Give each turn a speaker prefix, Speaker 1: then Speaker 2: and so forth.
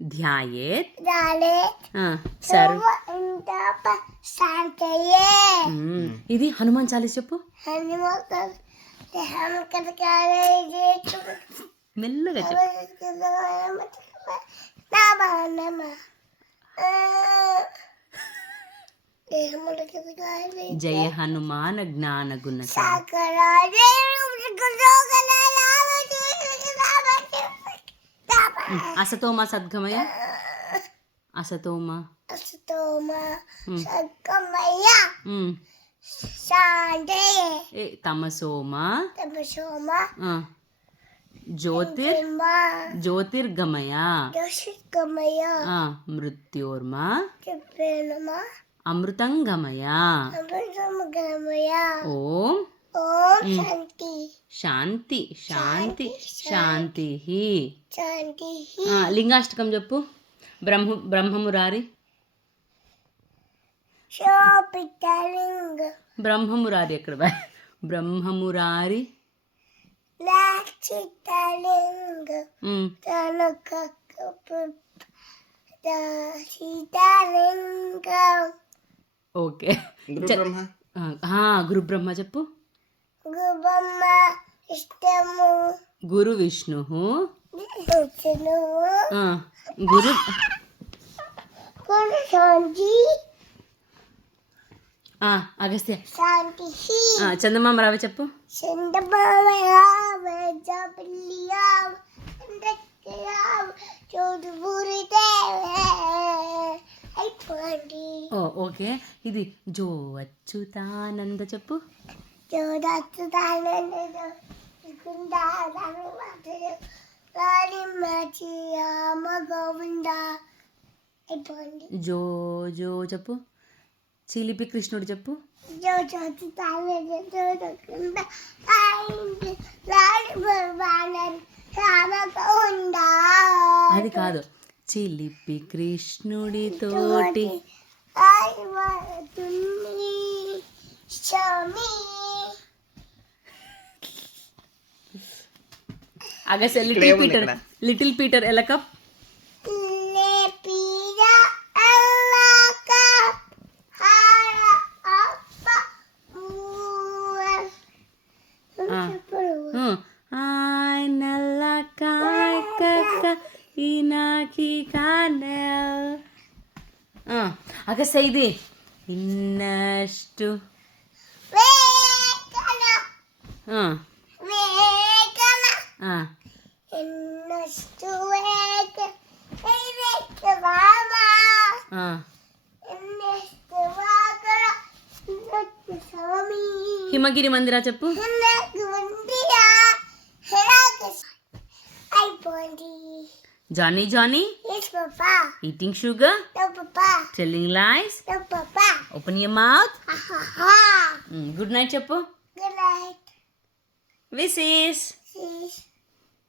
Speaker 1: ధ్యాయేత్. ఇది హనుమాన్ చాలీస్ చెప్పు మెల్లగా చెప్పు జయ హనుమాన జ్ఞాన గుణ
Speaker 2: సాకరాజే
Speaker 1: అసతోమ సద్గమయ అసతోమ
Speaker 2: అస్తోమ
Speaker 1: మ్మ్.
Speaker 2: సక్కమయ్య
Speaker 1: మ్మ్.
Speaker 2: శాంతయే
Speaker 1: ఏ తమసోమ
Speaker 2: తపసోమ
Speaker 1: ఆ, జ్యోతిర్
Speaker 2: బింబ
Speaker 1: జ్యోతిర్గమయ
Speaker 2: దోషికమయ్య
Speaker 1: ఆ, మృత్యోర్మ
Speaker 2: చెప్పేనమ శాంతి
Speaker 1: శాంతి శాంతి లింగాష్టకం చెప్పు. బ్రహ్మ బ్రహ్మమురారి. బ్రహ్మమురారి ఎక్కడ బ్రహ్మమురారి. ఓకే. గురు బ్రహ్మ చెప్పు.
Speaker 2: ఇష్టము.
Speaker 1: గురు విష్ణు గురు
Speaker 2: శాంతి.
Speaker 1: అగస్త్య చందమామ రావి చెప్పు ఓకే. ఇది జో అచ్యుతానంద చెప్పు.
Speaker 2: జోదత్తు రాణి
Speaker 1: జో జో చెప్పు. చిలిపి కృష్ణుడు చెప్పు. అది కాదు. చిలిపి కృష్ణుడి తోటి.
Speaker 2: అయిపోతుంది
Speaker 1: Agastya little Peter. Little Peter ఎలక
Speaker 2: లేపిద అల్లక హార
Speaker 1: హిమగిరి మందిరా చెప్పు
Speaker 2: నాకు వండియా హెరాక అయిపోయింది
Speaker 1: Johnny Johnny
Speaker 2: yes papa
Speaker 1: eating sugar
Speaker 2: No, Papa.
Speaker 1: Telling lies
Speaker 2: No, Papa.
Speaker 1: Open your mouth
Speaker 2: Ha ha ha.
Speaker 1: Good night చెప్పు
Speaker 2: Good night.
Speaker 1: విసిస్
Speaker 2: Sis.